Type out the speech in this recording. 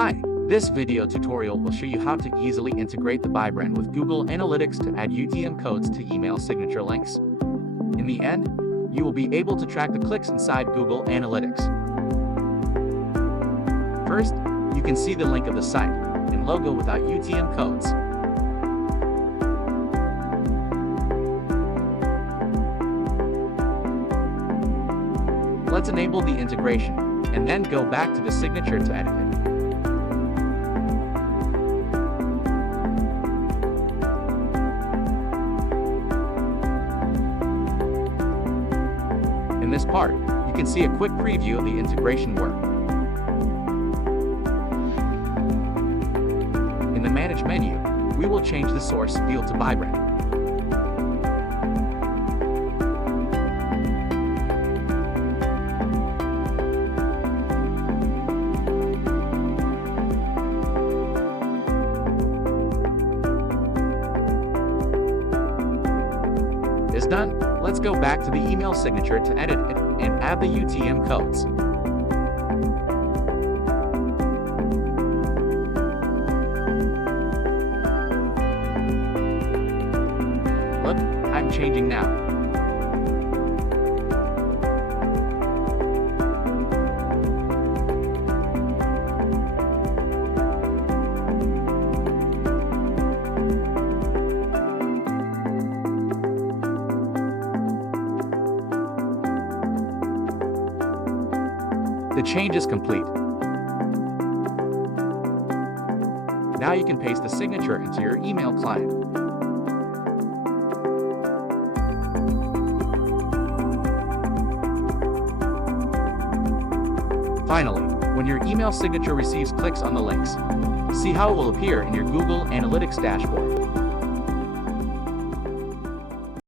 Hi, this video tutorial will show you how to easily integrate the ByBrand with Google Analytics to add UTM codes to email signature links. In the end, you will be able to track the clicks inside Google Analytics. First, you can see the link of the site and logo without UTM codes. Let's enable the integration, and then go back to the signature to edit it. In this part, you can see a quick preview of the integration work. In the Manage menu, we will change the source field to ByBrand. Is done. Let's go back to the email signature to edit it and add the UTM codes. Look, I'm changing now. The change is complete. Now you can paste the signature into your email client. Finally, when your email signature receives clicks on the links, see how it will appear in your Google Analytics dashboard.